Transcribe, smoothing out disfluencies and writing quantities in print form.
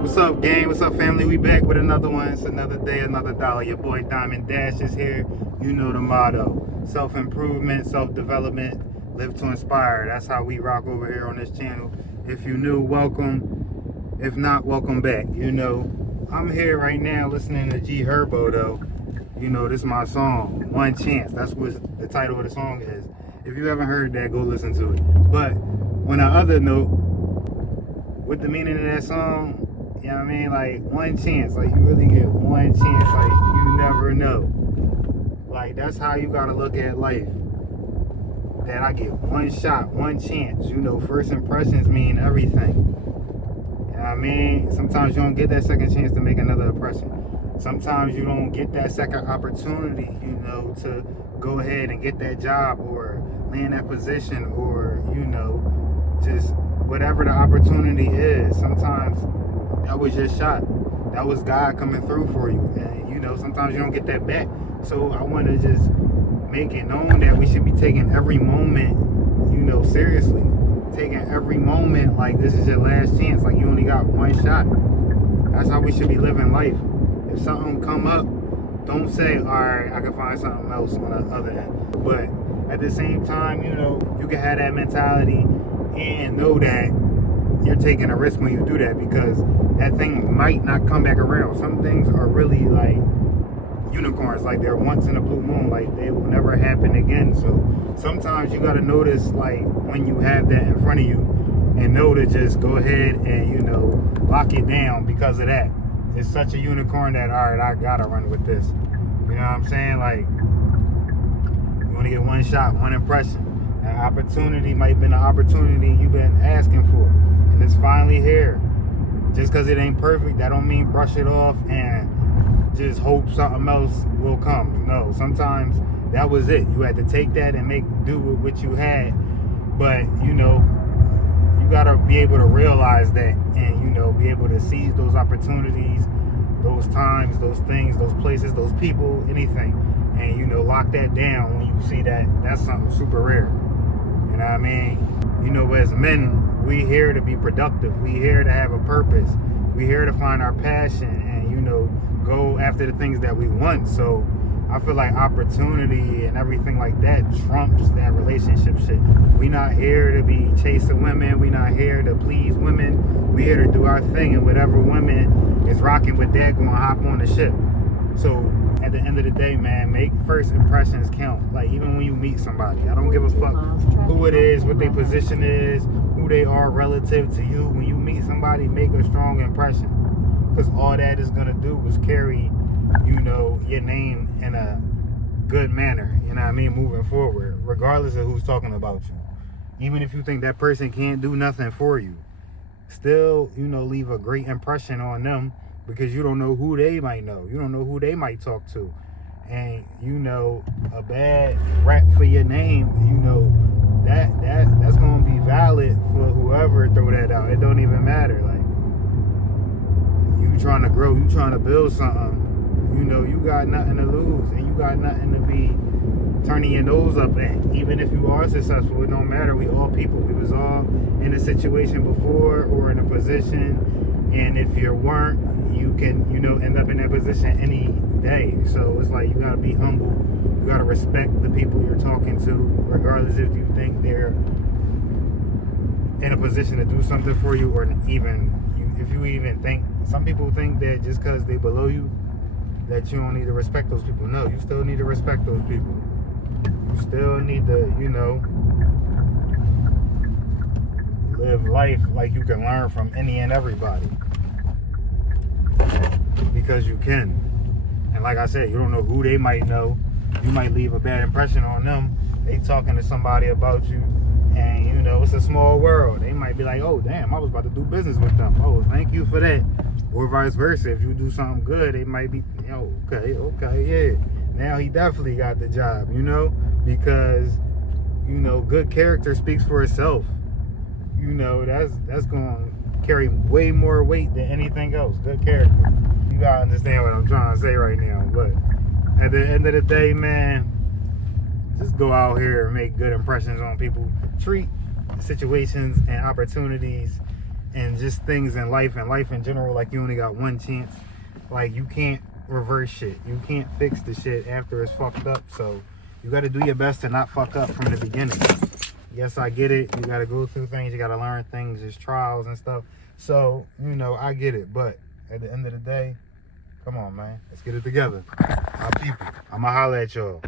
What's up, gang? What's up, family? We back with another one. It's another day, another dollar. Your boy Diamond Dash is here. You know the motto: self-improvement, self-development, live to inspire. That's how we rock over here on this channel. If you're new, welcome. If not, welcome back. You know, I'm here right now listening to Herbo though. You know, this is my song, One Chance. That's what the title of the song is. If you haven't heard that, go listen to it. But on the other note, with the meaning of that song, you know what I mean? Like, one chance. Like, you really get one chance. Like, you never know. Like, that's how you gotta look at life. That I get one shot, one chance. You know, first impressions mean everything. You know what I mean? Sometimes you don't get that second chance to make another impression. Sometimes you don't get that second opportunity, you know, to go ahead and get that job or land that position or, you know, just whatever the opportunity is. Sometimes that was your shot. That was God coming through for you. And, you know, sometimes you don't get that back. So I want to just make it known that we should be taking every moment, you know, seriously. Taking every moment like this is your last chance. Like, you only got one shot. That's how we should be living life. If something come up, don't say, all right, I can find something else on the other end. But at the same time, you know, you can have that mentality and know that you're taking a risk when you do that, because that thing might not come back around. Some things are really like unicorns, like they're once in a blue moon, like they will never happen again. So sometimes you got to notice, like, when you have that in front of you, and know to just go ahead and, you know, lock it down because of that. It's such a unicorn that, all right, I gotta run with this. You know what I'm saying? Like, you only get one shot, one impression. An opportunity might have been an opportunity you've been asking for, and it's finally here. Just because it ain't perfect, that don't mean brush it off and just hope something else will come. No, sometimes that was it. You had to take that and make do with what you had. But, you know, you gotta be able to realize that, and, you know, be able to seize those opportunities, those times, those things, those places, those people, anything, and, you know, lock that down when you see that that's something super rare. You know what I mean? You know, as men, we here to be productive. We here to have a purpose. We here to find our passion and, you know, go after the things that we want. So I feel like opportunity and everything like that trumps that relationship shit. We not here to be chasing women. We not here to please women. We here to do our thing, and whatever women is rocking with that, gonna hop on the ship. So at the end of the day, man, make first impressions count. Like, even when you meet somebody, I don't give a fuck who it is, what their position is, who they are relative to you. When you meet somebody, make a strong impression, because all that is gonna do is carry, you know, your name in a good manner, you know what I mean, moving forward, regardless of who's talking about you. Even if you think that person can't do nothing for you, still, you know, leave a great impression on them, because you don't know who they might know. You don't know who they might talk to. And, you know, a bad rap for your name, you know, that's going to be valid for whoever throw that out. It don't even matter. Like, you trying to grow, you trying to build something, you know, you got nothing to lose, and you got nothing to be turning your nose up at. Even if you are successful, it don't matter. We all people. We was all in a situation before, or in a position, and if you weren't, you can, you know, end up in that position any day. So it's like, you gotta be humble. You gotta respect the people you're talking to, regardless if you think they're in a position to do something for you, or even if you even think. Some people think that just because they below you, that you don't need to respect those people. No, you still need to respect those people. You still need to, you know, live life like you can learn from any and everybody, because you can. And like I said, you don't know who they might know. You might leave a bad impression on them. They talking to somebody about you, and, you know, it's a small world. They might be like, oh damn, I was about to do business with them, oh thank you for that. Or vice versa. If you do something good, they might be, yo, okay, yeah, now he definitely got the job, you know, because, you know, good character speaks for itself. You know, that's going to carry way more weight than anything else. Good character. You gotta understand what I'm trying to say right now. But at the end of the day, man, just go out here and make good impressions on people. Treat situations and opportunities and just things in life and life in general, like you only got one chance. Like you can't reverse shit. You can't fix the shit after it's fucked up. So you got to do your best to not fuck up from the beginning. Yes, I get it. You got to go through things. You got to learn things. There's trials and stuff. So, you know, I get it. But at the end of the day, come on, man. Let's get it together. My people. I'ma holler at y'all.